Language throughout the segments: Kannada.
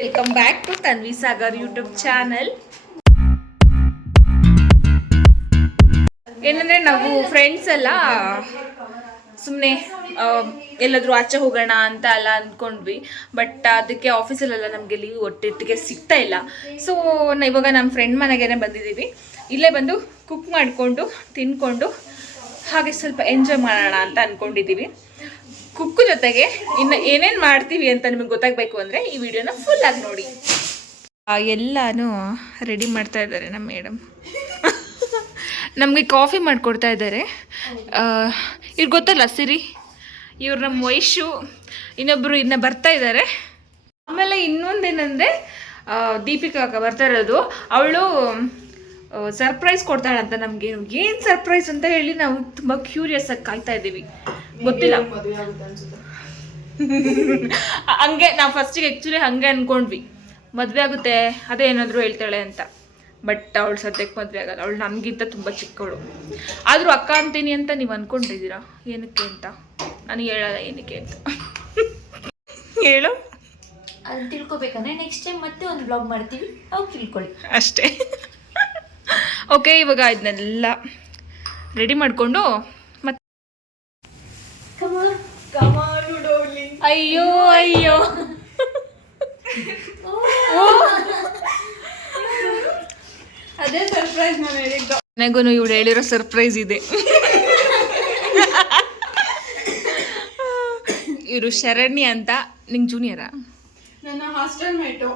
Welcome back to Tanvi Sagar YouTube channel ಏನಂದ್ರೆ ನಾವು ಫ್ರೆಂಡ್ಸ್ ಎಲ್ಲ ಸುಮ್ಮನೆ ಎಲ್ಲಾದರೂ ಆಚೆ ಹೋಗೋಣ ಅಂತ ಎಲ್ಲ ಅಂದ್ಕೊಂಡ್ವಿ ಬಟ್ ಅದಕ್ಕೆ ಆಫೀಸಲ್ಲೆಲ್ಲ ನಮಗೆ ಲೀವ್ ಒಟ್ಟಿಟ್ಟಿಗೆ ಸಿಗ್ತಾ ಇಲ್ಲ. ಸೊ ಇವಾಗ ನಮ್ಮ ಫ್ರೆಂಡ್ ಮನೆಗೇನೆ ಬಂದಿದ್ದೀವಿ. ಇಲ್ಲೇ ಬಂದು ಕುಕ್ ಮಾಡಿಕೊಂಡು, ತಿನ್ಕೊಂಡು, ಹಾಗೆ ಸ್ವಲ್ಪ ಎಂಜಾಯ್ ಮಾಡೋಣ ಅಂತ ಅಂದ್ಕೊಂಡಿದ್ದೀವಿ ಕುಕ್ಕು ಜೊತೆಗೆ ಇನ್ನು ಏನೇನು ಮಾಡ್ತೀವಿ ಅಂತ ನಿಮಗೆ ಗೊತ್ತಾಗಬೇಕು ಅಂದರೆ ಈ ವಿಡಿಯೋನ ಫುಲ್ ಆಗಿ ನೋಡಿ. ಎಲ್ಲಾನು ರೆಡಿ ಮಾಡ್ತಾ ಇದ್ದಾರೆ ನಮ್ಮ ಮೇಡಮ್. ನಮಗೆ ಕಾಫಿ ಮಾಡಿಕೊಡ್ತಾ ಇದ್ದಾರೆ. ಇವ್ರು ಗೊತ್ತಲ್ಲ ಸಿರಿ? ಇವ್ರು ನಮ್ಮ ವಯಸ್ಸು ಇನ್ನೊಬ್ಬರು ಇನ್ನು ಬರ್ತಾ ಇದ್ದಾರೆ. ಆಮೇಲೆ ಇನ್ನೊಂದೇನೆಂದರೆ ದೀಪಿಕಾ ಬರ್ತಾ ಇರೋದು. ಅವಳು ಸರ್ಪ್ರೈಸ್ ಕೊಡ್ತಾಳಂತ ನಮಗೆ ಏನು ಸರ್ಪ್ರೈಸ್ ಅಂತ ಹೇಳಿ ನಾವು ತುಂಬ ಕ್ಯೂರಿಯಸ್ ಆಗಿ ಕಾಯ್ತಾ ಇದ್ದೀವಿ. ಗೊತ್ತಿಲ್ಲ. ಹಂಗೆ ನಾವು ಫಸ್ಟಿಗೆ ಆ್ಯಕ್ಚುಲಿ ಹಂಗೆ ಅನ್ಕೊಂಡ್ವಿ. ಮದುವೆ ಆಗುತ್ತೆ ಅದೇ ಏನಾದರೂ ಹೇಳ್ತಾಳೆ ಅಂತ. ಬಟ್ ಅವಳು ಸದ್ಯಕ್ಕೆ ಮದುವೆ ಆಗಲ್ಲ. ಅವಳು ನಮಗಿಂತ ತುಂಬ ಚಿಕ್ಕವಳು. ಆದರೂ ಅಕ್ಕ ಅಂತೀನಿ ಅಂತ ನೀವು ಅನ್ಕೊಂಡಿದ್ದೀರಾ ಏನಕ್ಕೆ ಅಂತ? ನನಗೆ ಹೇಳಲ್ಲ ಏನಕ್ಕೆ ಅಂತ. ಹೇಳು. ಅದನ್ನ ತಿಳ್ಕೊಬೇಕಂದ್ರೆ ನೆಕ್ಸ್ಟ್ ಟೈಮ್ ಮತ್ತೆ ಒಂದು ಬ್ಲಾಗ್ ಮಾಡ್ತೀವಿ. ಅವಾಗ ತಿಳ್ಕೊಳ್ಳಿ. ಅಷ್ಟೇ. ಓಕೆ ಇವಾಗ ಇದನ್ನೆಲ್ಲ ರೆಡಿ ಮಾಡಿಕೊಂಡು ಮತ್ತೆ ಅಯ್ಯೋ ಅಯ್ಯೋ. ಅದೇ ಸರ್ಪ್ರೈಸ್ ನಾನು ಹೇಳಿದ್ದು. ನನಗೂ ಇವಳು ಹೇಳಿರೋ ಸರ್ಪ್ರೈಸ್ ಇದೆ. ಇವರು ಶರಣಿ ಅಂತ ನಿಂಗೆ ಜೂನಿಯರಾ ನನ್ನ ಹಾಸ್ಟೆಲ್ ಮೇಟು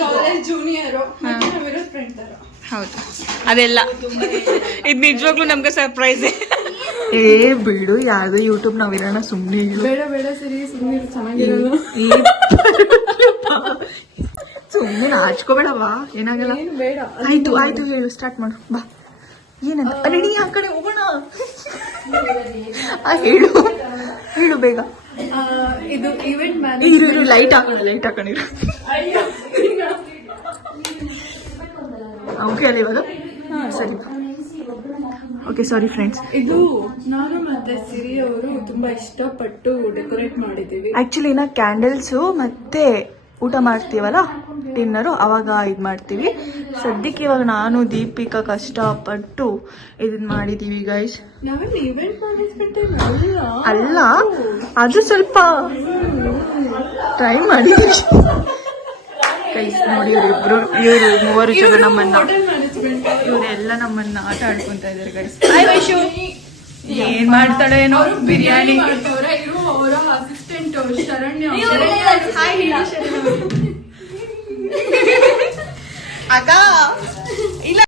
ಕಾಲೇಜ್ ಜೂನಿಯರು ಮತ್ತೆ ನಾವಿರೋ ಫ್ರೆಂಡ್ ತರ ಹೌದು. ಅದೆಲ್ಲ. ಇದು ನಿಜವಾಗ್ಲೂ ನಮ್ಗೆ ಸರ್ಪ್ರೈಸ್ ಏ ಬಿಡು ಯಾವ್ದು ಯೂಟ್ಯೂಬ್ ನಾವಿರೋಣ ಸುಮ್ಮನೆ ಬೇಡ ಬೇಡ ಸರಿ ಸುಮ್ಮನೆ ಚೆನ್ನಾಗಿರೋದು. ಸುಮ್ಮನೆ ನಾಚ್ಕೋಬೇಡವಾ ಏನಾಗಲ್ಲ. ಏನು ಬೇಡ ಆಯ್ತು ಆಯ್ತು ಹೇಳು ಸ್ಟಾರ್ಟ್ ಮಾಡು. ಬಾ. ಏನಂತ? ರೆಡಿ ಆ ಕಡೆ ಹೋಗೋಣ. ಆ, ಹೇಳು. ಹೇಳು ಬೇಗ. ಇದು ಇವೆಂಟ್ ಇರು ಇರು ಲೈಟ್ ಹಾಕೋಣ ಲೈಟ್ ಹಾಕೊಂಡಿರು ಓಕೆ ಅಲ್ಲ ಇವಾಗ? ಸರಿ ಓಕೆ ಸಾರಿ ಫ್ರೆಂಡ್ಸ್ ಇದು ನಾನು ಮತ್ತೆ ಸಿರಿ ಅವರು ತುಂಬಾ ಇಷ್ಟಪಟ್ಟು ಡೆಕೋರೇಟ್ ಮಾಡಿದ್ದೀವಿ. ಆಕ್ಚುಲಿ ನಾ ಕ್ಯಾಂಡಲ್ಸು ಮತ್ತೆ ಊಟ ಮಾಡ್ತೀವಲ್ಲ ಡಿನ್ನರು ಅವಾಗ ಇದು ಮಾಡ್ತೀವಿ. ಸದ್ಯಕ್ಕೆ ಇವಾಗ ನಾನು ದೀಪಿಕಾ ಕಷ್ಟಪಟ್ಟು ಇದನ್ನ ಮಾಡಿದೀವಿ ಗೈಸ್ ಅಲ್ಲ. ಅದು ಸ್ವಲ್ಪ ಟ್ರೈ ಮಾಡಿದೀವಿ ಗೈಸ್ ನೋಡಿ ಇವರು ಇವರು ಮೂವರು ಜನ ನಮ್ಮನ್ನ. ಇವರೆಲ್ಲ ನಮ್ಮನ್ನ ಆಟ ಆಡ್ಕೊಂತ ಇದಾರೆ ಗೈಸ್ ಏನ್ ಮಾಡ್ತಾಳೆ ಏನೋ? ಬಿರಿಯಾನಿ ಅಸಿಸ್ಟೆಂಟ್ ಶರಣ್ಯ ಅಗ ಇಲ್ಲ.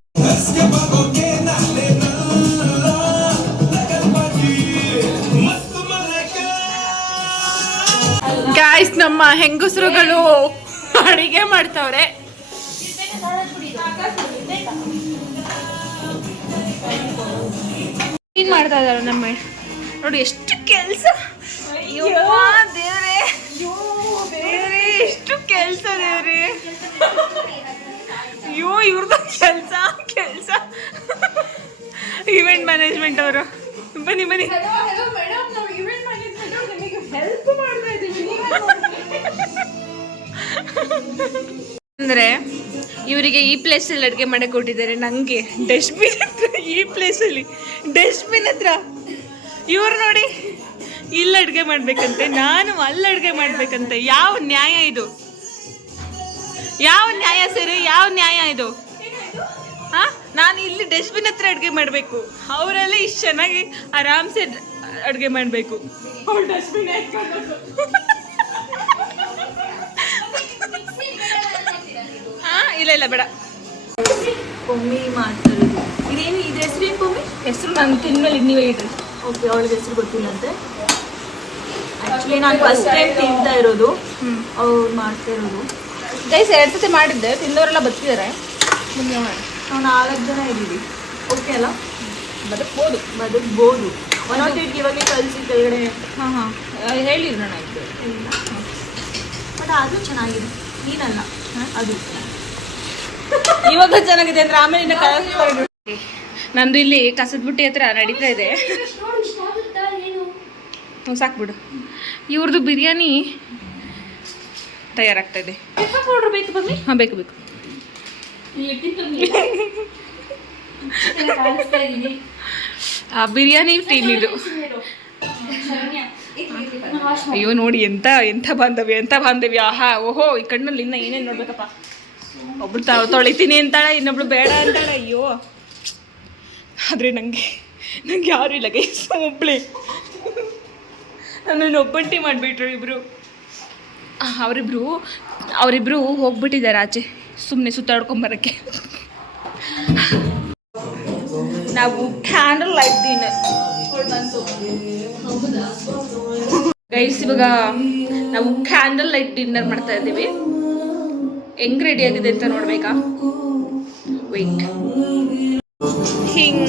ಗಾಯ್ಸ್ ನಮ್ಮ ಹೆಂಗಸರುಗಳು ಅಡಿಗೆ ಮಾಡ್ತಾವ್ರೆ. ಏನ್ ಮಾಡ್ತಾ ಇದಾರೆ ನಮ್ಮ ನೋಡಿ ಎಷ್ಟು ಕೆಲಸ. ದೇವ್ರೆ. ದೇವ್ರೆ ಎಷ್ಟು ಕೆಲಸ ದೇವ್ರಿ. ಅಯ್ಯೋ ಇವ್ರದ್ದು ಕೆಲಸ ಕೆಲಸ. ಇವೆಂಟ್ ಮ್ಯಾನೇಜ್ಮೆಂಟ್ ಅವರು. ಬನ್ನಿ ಬನ್ನಿ. ಮೇಡಮ್ ನಾವು ಇವೆಂಟ್ ಮ್ಯಾನೇಜ್ಮೆಂಟ್ ನಿಮಗೆ ಹೆಲ್ಪ್ ಮಾಡ್ತಾ ಇದ್ದೀವಿ. ಅಂದ್ರೆ ಇವರಿಗೆ ಈ ಪ್ಲೇಸ್ ಅಲ್ಲಿ ಅಡುಗೆ ಮಾಡಿ ಕೊಟ್ಟಿದ್ದಾರೆ. ನಂಗೆ ಡಸ್ಟ್ಬಿನ್ ಹತ್ರ ಈ ಪ್ಲೇಸಲ್ಲಿ ಡಸ್ಟ್ಬಿನ್ ಹತ್ರ. ಇವ್ರು ನೋಡಿ, ಇಲ್ಲಿ ಅಡುಗೆ ಮಾಡ್ಬೇಕಂತೆ, ನಾನು ಅಲ್ಲಿ ಅಡುಗೆ ಮಾಡ್ಬೇಕಂತೆ, ಯಾವ ನ್ಯಾಯ ಇದು? ಯಾವ ನ್ಯಾಯ ಸರಿ, ಯಾವ ನ್ಯಾಯ ಇದು? ಹಾ ನಾನು ಇಲ್ಲಿ ಡಸ್ಟ್ಬಿನ್ ಹತ್ರ ಅಡುಗೆ ಮಾಡಬೇಕು. ಅವರೆಲ್ಲ ಇಷ್ಟು ಚೆನ್ನಾಗಿ ಆರಾಮ್ಸೆ ಅಡುಗೆ ಮಾಡಬೇಕು. ಡಸ್ಟ್ಬಿನ್ ಹಾ ಇಲ್ಲ ಇಲ್ಲ, ಬೇಡ. ಒಮ್ಮೆ ಮಾಡ್ತಿರೋದು ಇದೇನು ಹೆಸರು ನಾನು ತಿಂದ್ಮೇಲೆ ನೀವೇ ಇಡ್ರಿ ಓಕೆ ಅವಳಿಗೆ ಹೆಸರು ಗೊತ್ತಿಲ್ಲಂತೆ. ಆ್ಯಕ್ಚುಲಿ ನಾನು ಫಸ್ಟ್ ಟೈಮ್ ತಿಂತಾ ಇರೋದು. ಅವ್ರು ಮಾಡ್ತಾ ಇರೋದು. ಗೈಸ್ ಎರಡು ಸತಿ ಮಾಡಿದ್ದೆ ತಿಂದವರೆಲ್ಲ ಬರ್ತಿದ್ದಾರೆ ಮುಂದೆ ಮಾಡಿ. ನಾವು ನಾಲ್ಕು ಜನ ಇದ್ದೀವಿ. ಓಕೆ ಅಲ್ಲ? ಬದುಕ್ಬೋದು. ಬದುಕ್ಬೋದು. ಒನ್ ನಾಟ್ ಏಟ್ ಇವಾಗ ಕಲಿಸಿ ಕೆಳಗಡೆ. ಹಾಂ ಹಾಂ. ಹೇಳಿದ್ರು ನಾನು ಆಯ್ತು. ಬಟ್ ಅದು ಚೆನ್ನಾಗಿದೆ. ನೀನಲ್ಲ. ಅದು. ಇವಾಗ ಚೆನ್ನಾಗಿದೆ ಅಂದ್ರೆ ಆಮೇಲೆ ಇನ್ನ ಕಲರ್ ನಂದು ಇಲ್ಲಿ ಕಸದ ಬುಟ್ಟಿ ಹತ್ರ ನಡೀತಾ ಇದೆ. ಸಾಕ್ಬಿಡು ಇವ್ರದ್ದು ಬಿರಿಯಾನಿ ತಯಾರಾಗ್ತಾ ಇದೆ. ಹಾಂ ಬೇಕು ಬೇಕು. ಆ ಬಿರಿಯಾನಿ ಟೀಮ್ ಇದು ಅಯ್ಯೋ ನೋಡಿ ಎಂತ ಎಂಥ ಬಾಂಧವ್ಯ ಎಂಥ ಬಾಂಧವ್ಯ. ಆಹಾ ಓಹೋ ಈ ಕಣ್ಣಲ್ಲಿ ಇನ್ನ ಏನೇನು ನೋಡ್ಬೇಕಪ್ಪ. ಒಬ್ಳು ತೊಳಿತೀನಿ ಅಂತಾಳೆ ಇನ್ನೊಬ್ಳು ಬೇಡ ಅಂತಾಳೆ. ಅಯ್ಯೋ. ಆದರೆ ನನಗೆ ನನಗೆ ಯಾರು ಇಲ್ಲ, ಗೈಸ್ ಒಬ್ಬಳೇ ನನ್ನನ್ನು ಒಬ್ಬಂಟಿ ಮಾಡಿಬಿಟ್ರು ಇಬ್ಬರು ಅವರಿಬ್ರು ಅವರಿಬ್ರು ಹೋಗ್ಬಿಟ್ಟಿದ್ದಾರೆ ಆಚೆ ಸುಮ್ಮನೆ ಸುತ್ತಾಡ್ಕೊಂಬರಕ್ಕೆ ನಾವು ಕ್ಯಾಂಡಲ್ ಲೈಟ್ ಡಿನ್ನರ್ ಗೈಸ್, ಇವಾಗ ನಾವು ಕ್ಯಾಂಡಲ್ ಲೈಟ್ ಡಿನ್ನರ್ ಮಾಡ್ತಾ ಇದ್ದೀವಿ. ಹೆಂಗ್ ರೆಡಿ ಆಗಿದೆ ಅಂತ ನೋಡ್ಬೇಕಾ? ವೆಯ್ಟ್ ಹಿಂಗ್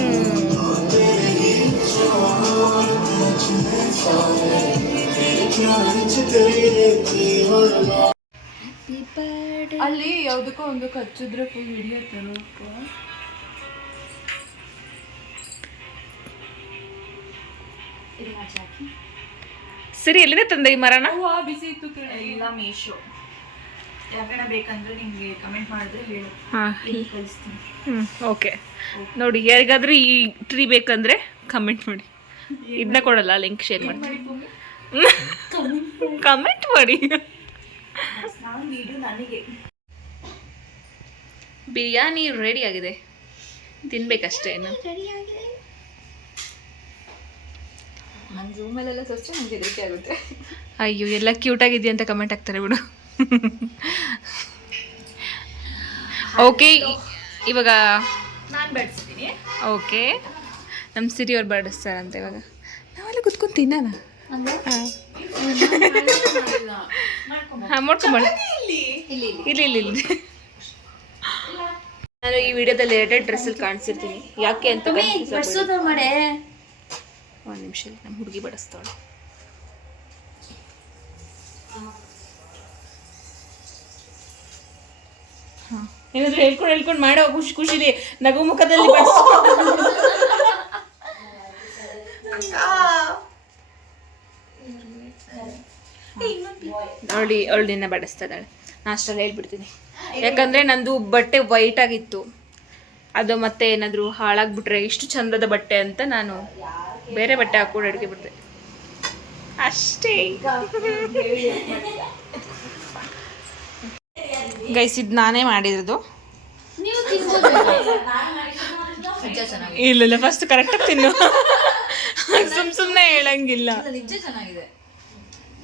ಅಲ್ಲಿ ಯಾವ್ದಕ್ಕೋ ಒಂದು ಕಚ್ಚಿದ್ರೆ ಫುಲ್ ಹಿಡಿಯುತ್ತೆ ನೋಡ್ಕೊ ಸರಿ ಎಲ್ಲಿದೆ ತಂದೆ ಈ ಮರನ ಹೂವ ಬಿಸಿ ಇತ್ತು ಕಣೆ. ಎಲ್ಲ ಮೀಶೋ ಯಾಕಂದ್ರೆ ಬೇಕಂದ್ರೆ ನಿಮಗೆ ಕಮೆಂಟ್ ಮಾಡಿದ್ರೆ ಹೇಳು. ಹಾಂ ಕಳಿಸ್ತೀನಿ. ಹ್ಞೂ ಓಕೆ ನೋಡಿ ಯಾರಿಗಾದ್ರೂ ಈ ಟ್ರೀ ಬೇಕಂದ್ರೆ ಕಮೆಂಟ್ ಮಾಡಿ. ಇದನ್ನ ಕೊಡಲ್ಲ ಲಿಂಕ್ ಶೇರ್ ಮಾಡಿ ಕಮೆಂಟ್ ಮಾಡಿ. ನಾನು ವಿಡಿಯೋ ನನಗೆ. ಬಿರಿಯಾನಿ ರೆಡಿ ಆಗಿದೆ. ತಿನ್ಬೇಕಷ್ಟೇ ಇನ್ನು. ನನ್ನ ರೂಮಲ್ಲೆಲ್ಲ ಸ್ವಚ್ಛ ನನಗೆ ಹೆದರಿಕೆ ಆಗುತ್ತೆ. ಅಯ್ಯೋ ಎಲ್ಲ ಕ್ಯೂಟ್ ಆಗಿದೆಯಾ ಅಂತ ಕಮೆಂಟ್ ಹಾಕ್ತಾರೆ ಬಿಡು. ಓಕೆ ಇವಾಗ ನಾನು ಬಡಿಸ್ತೀನಿ. ಓಕೆ ನಮ್ಮ ಸಿರಿ ಅವ್ರು ಬಡಿಸ್ತಾರಂತೆ ಇವಾಗ. ನಾವೆಲ್ಲ ಕುತ್ಕೊಂಡು ತಿನ್ನೋಣ? ಹಾಂ. ಮಾಡ್ಕೊಂಬ ಇಲ್ಲಿ ಇಲ್ಲಿ ಇಲ್ಲಿ. ನಾನು ಈ ವಿಡಿಯೋದಲ್ಲಿ ಎರಡೆರಡು ಡ್ರೆಸ್ಸಲ್ಲಿ ಕಾಣಿಸಿರ್ತೀನಿ. ಯಾಕೆ ಅಂತ ಮಾಡೆ. ಒಂದು ನಿಮಿಷ ನಮ್ಮ ಹುಡುಗಿ ಬಡಿಸ್ತಾಳೆ. ಏನಾದರೂ ಹೇಳ್ಕೊಂಡು ಹೇಳ್ಕೊಂಡು ಮಾಡೋ ಖುಷಿ ಖುಷಿಲಿ ನಗು ಮುಖದಲ್ಲಿ ಅವಳಿ ಅವಳಿನ ಬಡಿಸ್ತಾ ಇದ್ದಾಳೆ ನಾ ಅಷ್ಟ್ರಲ್ಲಿ ಹೇಳ್ಬಿಡ್ತೀನಿ. ಯಾಕಂದರೆ ನಂದು ಬಟ್ಟೆ ವೈಟ್ ಆಗಿತ್ತು. ಅದು ಮತ್ತೆ ಏನಾದರೂ ಹಾಳಾಗ್ಬಿಟ್ರೆ ಇಷ್ಟು ಚಂದದ ಬಟ್ಟೆ ಅಂತ ನಾನು ಬೇರೆ ಬಟ್ಟೆ ಹಾಕೊಂಡು ಅಡುಗೆ ಬಿಡ್ತೆ ಅಷ್ಟೇ. ಗೈಸ್ ಇದು ನಾನೇ ಮಾಡಿರೋದು. ಇಲ್ಲ ಇಲ್ಲ ಫಸ್ಟ್ ಕರೆಕ್ಟಾಗಿ ತಿನ್ನು. ಸುಮ್ ಸುಮ್ಮನೆ ಹೇಳಂಗಿಲ್ಲ.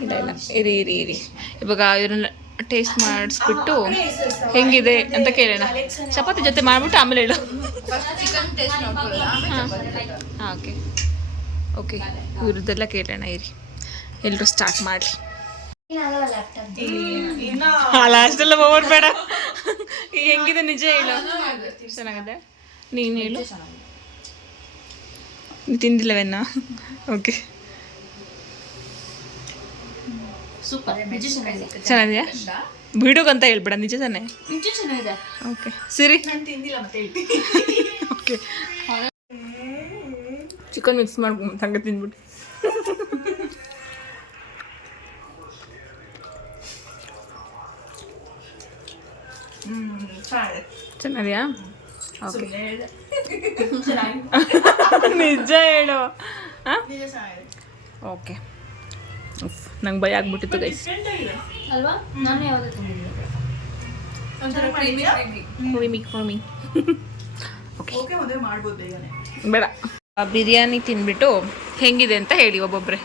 ಇಲ್ಲ ಇಲ್ಲ ಇರಿ ಇರಿ ಇರಿ. ಇವಾಗ ಇವ್ರನ್ನ ಟೇಸ್ಟ್ ಮಾಡಿಸ್ಬಿಟ್ಟು ಹೆಂಗಿದೆ ಅಂತ ಕೇಳೋಣ. ಚಪಾತಿ ಜೊತೆ ಮಾಡಿಬಿಟ್ಟು ಆಮೇಲೆ ಹೇಳು. ಹಾಂ. ಓಕೆ ಓಕೆ ಇವ್ರದ್ದೆಲ್ಲ ಕೇಳೋಣ ಇರಿ. ಎಲ್ಲರೂ ಸ್ಟಾರ್ಟ್ ಮಾಡಲಿ. ಲಾಸ್ಟೆಲ್ಲ ಓವರ್ ಬೇಡ. ಹೆಂಗಿದೆ ನಿಜ ಹೇಳು. ಚೆನ್ನಾಗಿದೆ? ನೀನು ಹೇಳು. ತಿಂದಿಲ್ಲ ತಿಂದಿಲ್ಲವೆನ್ನ ಓಕೆ ಸೂಪರ್ ನಿಜ ಚೆನ್ನಾಗಿದೆ. ಚೆನ್ನಾಗಿದೆಯಾ? ಬಿಡುಗಂತ ಹೇಳ್ಬೇಡ ನಿಜ ತಾನೆ? ಚೆನ್ನಾಗಿದೆ. ಓಕೆ ಸರಿ ನಾನು ತಿಂದಿಲ್ಲ ಮತ್ತೆ ಹೇಳ್ತೀನಿ. ಓಕೆ ಚಿಕನ್ ಮಿಕ್ಸ್ ಮಾಡ್ಕೊಂಡು ಹಂಗೆ ತಿಂದ್ಬಿಟ್ಟು. ಚೆನ್ನಾಗಿದೆಯಾ? ಓಕೆ ನಿಜ ಹೇಳು. ಹಾಂ? ಓಕೆ ನಂಗೆ ಭಯ ಆಗ್ಬಿಟ್ಟಿತ್ತು ಗೈಸ್ ಅಲ್ವಾ? ನಾನು ಕ್ರೀಮಿ ಕ್ರೀಮಿ ಬೇಡ. ಬಿರಿಯಾನಿ ತಿನ್ಬಿಟ್ಟು ಹೆಂಗಿದೆ ಅಂತ ಹೇಳಿ ಒಬ್ಬೊಬ್ರೆ.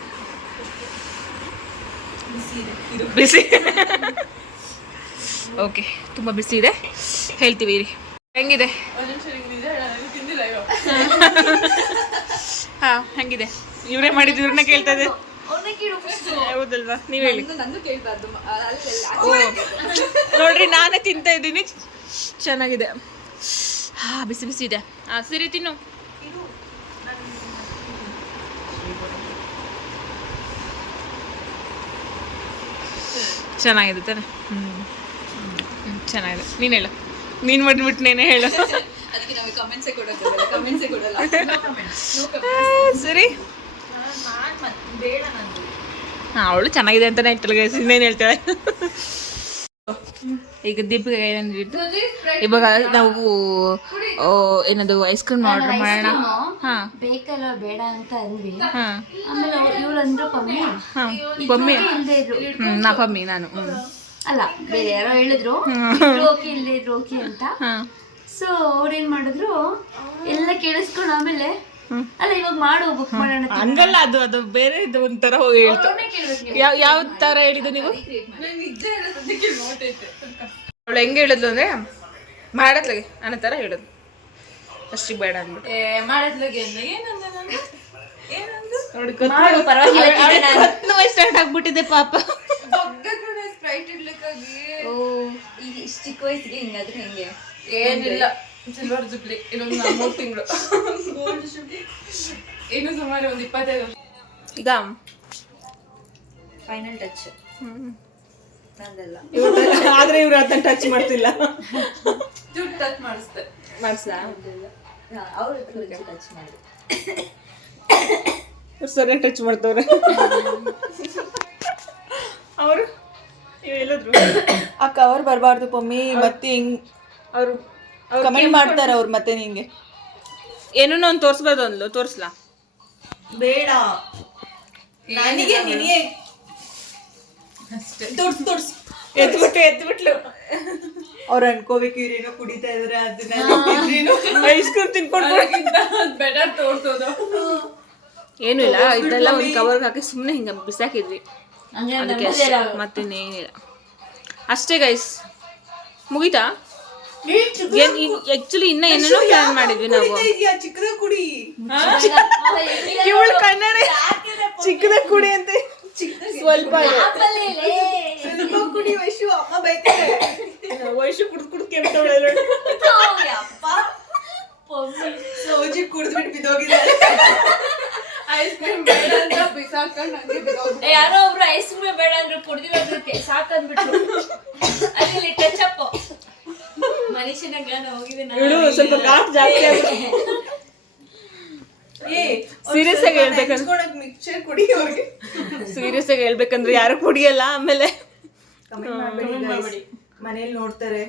ಬಿಸಿ. ಓಕೆ ತುಂಬ ಬಿಸಿ ಇದೆ. ಹೇಳ್ತೀವಿ ಇರಿ. ಹೆಂಗಿದೆ? ಹಾ ಹೆಂಗಿದೆ? ಇವರೇ ಮಾಡಿದ್ದು ಇವ್ರನ್ನ ಕೇಳ್ತಾ ಇದೆ. ಹೌದಲ್ವಾ? ನೀವು ಹೇಳಿ. ನೋಡ್ರಿ ನಾನೇ ತಿಂತಾ ಇದ್ದೀನಿ. ಚೆನ್ನಾಗಿದೆ. ಹಾ ಬಿಸಿ ಬಿಸಿ ಇದೆ. ಹಾ ಸರಿ ತಿನ್ನು. ಚೆನ್ನಾಗಿದೆ ತಾನೆ. ಹ್ಞೂ ಚೆನ್ನಾಗಿದೆ. ನೀನು ಹೇಳು. ನೀನು ಮಾಡಿಬಿಟ್ಟು ನೀನೇ ಹೇಳು. ಅದಕ್ಕೆ ನಮಗೆ ಕಮೆಂಟ್ಸೇ ಕೊಡೋದಿಲ್ಲ ಕಮೆಂಟ್ಸೇ ಕೊಡಲ್ಲ. ಆ, ಸರಿ. ಹಾಂ ಅವಳು ಚೆನ್ನಾಗಿದೆ ಅಂತಲೇ ಹೇಳ್ತಾಳೆ ಗೈಸ್ ಇನ್ನೇನು ಹೇಳ್ತಾಳೆ? ಈಗ ದೀಪಿಗೆ ಏನಂದ್ಬಿಟ್ಟು ಇವಾಗ ನಾವು ಏನದು ಐಸ್ ಕ್ರೀಮ್ ಆರ್ಡರ್ ಮಾಡೋಣ? ಹಾಂ. ಬೇಕಲ್ಲ ಬೇಡ ಅಂತ ಅಂದ್ವಿ. ಹಾ. ಆಮೇಲೆ ಇವ್ರು ಅಂದ್ರು ಪಮ್ಮಿ. ಹಾಂ ಪಮ್ಮಿ. ಹ್ಞೂ ನಾ ಪಮ್ಮಿ ನಾನು. ಹ್ಮ್. ಅಲ್ಲ ಬೇರೆ ಯಾರೋ ಹೇಳಿದ್ರು ಓಕೆ ಇಲ್ಲಿ ಓಕೆ ಅಂತ. ಸೊ ಅವ್ರೇನ್ ಮಾಡಿದ್ರು ಎಲ್ಲ ಕೇಳಿಸ್ಕೊಂಡು ಆಮೇಲೆ ಅಲ್ಲ ಇವಾಗ ಮಾಡು ಬುಕ್ ಮಾಡೋಣ. ಹಂಗಲ್ಲ ಅದು ಅದು ಬೇರೆ ಇದು ಒಂಥರ ಹೋಗಿ. ಯಾವ ಯಾವ ತರ ಹೇಳಿದ್ದು ನೀವು? ಅವಳು ಹೆಂಗೆ ಹೇಳಿದ್ಲು ಅಂದ್ರೆ ಮಾಡತ್ಲಗೆ ಅನ್ನೋ ಥರ ಹೇಳೋದು ಅಷ್ಟಿಗೆ ಬೇಡ ಅಂದ್ಬಿಟ್ಟು. ಮಾಡತ್ಲಗೆ ಏನಂದ್ರೆ ಪರವಾಗಿಲ್ಲ ಸ್ಟಾರ್ಟ್ ಆಗ್ಬಿಟ್ಟಿದೆ ಪಾಪ. ಸ್ಪ್ರೈಟ್ ಇಡ್ಲಿಕ್ಕಾಗಿ? ಓ ಈಗ ಇಷ್ಟ್ ಚಿಕ್ಕ ವಯಸ್ಸಿಗೆ ಹಿಂಗಾದ್ರೆ ಹೆಂಗೆ? ಏನಿಲ್ಲ. Silver jubilee. ಇನ್ನೊಂದು ಮೂರು ತಿಂಗಳು. ಇನ್ನು ಸುಮಾರು ಒಂದು ಇಪ್ಪತ್ತೈದು ವರ್ಷ. ಈಗ ಫೈನಲ್ ಟಚ್. ನಂದಲ್ಲ. ಆದ್ರೆ ಇವ್ರು ಅದನ್ನ ಟಚ್ ಮಾಡ್ತಿಲ್ಲ. ದುಡ್ಡು ಟಚ್ ಮಾಡಿಸ್ತೆ ಮಾಡ್ಸಾ ಅವ್ರ ಟಚ್ ಮಾಡಿ ಸರಿಯಾಗಿ ಟಚ್ ಮಾಡ್ತವ್ರೆ. ಅವರು? ಹೇಳಿದ್ರು. ಆ ಕವರ್ ಬರಬಾರ್ದು ಪಮ್ಮಿ ಮತ್ತೆ ಹಿಂಗ್ ಅವರು ಕಮೆಂಟ್ ಮಾಡ್ತಾರೆ ಅವ್ರು ಮತ್ತೆ ನಿಂಗೆ. ಏನೋ ನಾನು ತೋರಿಸ್ಬೋದು ಅಂದ್ಲು? ತೋರಿಸ್ಲಾ? ಬೇಡ. ನನಗೆ ನಿನಗೆ ತೋರ್ಸ್ ತೋರ್ಸ್. ಎತ್ಬಿಟ್ಲು. ಎತ್ಬಿಟ್ಲು. ಅವ್ರು ಅನ್ಕೋಬೇಕು ಇವ್ರೇನೋ ಕುಡಿತಾ ಇದಾರೆ ಅದನ್ನ ಐಸ್ ಕ್ರೀಮ್ ತಿನ್ಕೊಂಡು ಬೆಟರ್ ತೋರ್ಸೋದು. ಏನೂ ಇಲ್ಲ ಇದೆಲ್ಲ ಒಂದು ಕವರ್ಗೆ ಹಾಕಿ ಸುಮ್ಮನೆ ಹಿಂಗೆ ಬಿಸಾಕಿದ್ವಿ. ಅದಕ್ಕೆ ಅಷ್ಟೇ. ಮತ್ತಿನ್ನೇನಿಲ್ಲ ಅಷ್ಟೇ ಗೈಸ್ ಮುಗಿತಾ? ಏನ್ ಆಕ್ಚುಲಿ ಇನ್ನ ಏನೇನೋ ಪ್ಲಾನ್ ಮಾಡಿದ್ವಿ ನಾವು. ಚಿಕ್ಕದ ಕುಡಿ. ಇವಳು ಕನ್ನಡ ಚಿಕ್ಕದ ಕುಡಿ ಅಂತ. ಸ್ವಲ್ಪ ಸ್ವಲ್ಪ ಕುಡಿ ವಯಸ್ಸು ಅಮ್ಮ ಬೈತಾರೆ ವಯಸ್ಸು ಕುಡ್ದು ಕುಡ್ದು ಕೆಮ್ತವಳೆ ಸೋಜಿ ಕುಡಿದ್ಬಿಟ್ಟು ಬಿದ್ದೋಗಿದ್ದಾರೆ ಐಸ್ ಕ್ರೀಮ್ ಬೇಡ ಅಂತ ಬಿಸಾಕೊಂಡು ಹಂಗೆ ಬಿದ್ದೋಗ್ಬಿಟ್ಟೆ. ಯಾರೋ ಒಬ್ರು ಐಸ್ ಕ್ರೀಮ್ ಬೇಡ ಅಂದ್ರೆ ಕುಡ್ದಿರೋದಕ್ಕೆ ಸಾಕಂದ್ಬಿಟ್ರು ಅಲ್ಲಿ ಟಚ್ ಅಪ್ ಮನುಷ್ಯನ ಜ್ಞಾನ ಹೋಗಿದೆ ಇವಳು ಸ್ವಲ್ಪ ಘಾಟ್ ಜಾಸ್ತಿ ಏ ಸೀರಿಯಸ್ ಆಗಿ ಹೇಳ್ಬೇಕಂದ್ರೆ ಮಿಕ್ಸರ್ ಕುಡಿ ಅವ್ರಿಗೆ. ಸೀರಿಯಸ್ ಆಗಿ ಹೇಳ್ಬೇಕಂದ್ರೆ ಯಾರು ಕುಡಿಯಲ್ಲ ಆಮೇಲೆ. ಕಮೆಂಟ್ ಮಾಡಬೇಡಿ ಮನೇಲಿ ನೋಡ್ತಾರೆ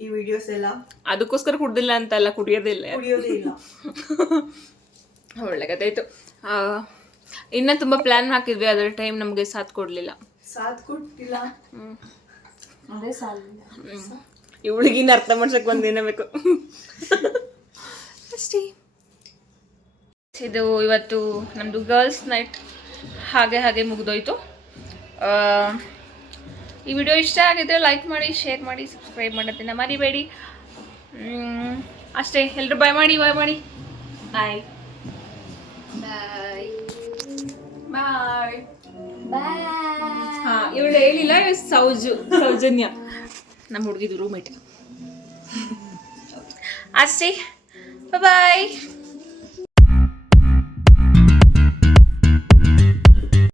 ಈ ವಿಡಿಯೋಸ್ ಎಲ್ಲ. ಅದಕ್ಕೋಸ್ಕರ ಕುಡ್ದಿಲ್ಲ ಅಂತಲ್ಲ ಕುಡಿಯೋದಿಲ್ಲ ಕುಡಿಯೋದೇ ಇಲ್ಲ. ಒಳ್ಳೆ ಕಥೆ ಆಯ್ತು. ಆ, ಇನ್ನ ತುಂಬಾ ಪ್ಲಾನ್ ಹಾಕಿದ್ವಿ ಅದರ ಟೈಮ್ ನಮಗೆ ಸಾಥ್ ಕೊಡ್ಲಿಲ್ಲ. ಸಾಥ್ ಕೊಟ್ಟಿಲ್ಲ. ಅದೇ ಸಾಲ ಇವಳಿಗಿನ್ನ ಅರ್ಥ ಮಾಡ್ಸಕ್ ಒಂದಿನ ಬೇಕು. ಅಷ್ಟೇ. ಇದು ಇವತ್ತು ನಮ್ಮದು ಗರ್ಲ್ಸ್ ನೈಟ್ ಹಾಗೆ ಹಾಗೆ ಮುಗಿದೋಯ್ತು. ಈ ವಿಡಿಯೋ ಇಷ್ಟ ಆಗಿದ್ರೆ ಲೈಕ್ ಮಾಡಿ ಶೇರ್ ಮಾಡಿ ಸಬ್ಸ್ಕ್ರೈಬ್ ಮಾಡೋದನ್ನ ಮರಿಬೇಡಿ. ಅಷ್ಟೇ. ಎಲ್ಲರೂ ಬಾಯ್ ಮಾಡಿ ಬಾಯ್ ಮಾಡಿ. ಬಾಯ್ ಬಾಯ್ ಬಾಯ್ ಹಾ ಇವಳು ಹೇಳಿಲ್ಲ ಸೌಜು ಸೌಜನ್ಯ. ನಮ್ಮ ಹುಡುಗಿದು ರೂಮೇಟ್ ಅಷ್ಟೇ ಬಾಯ್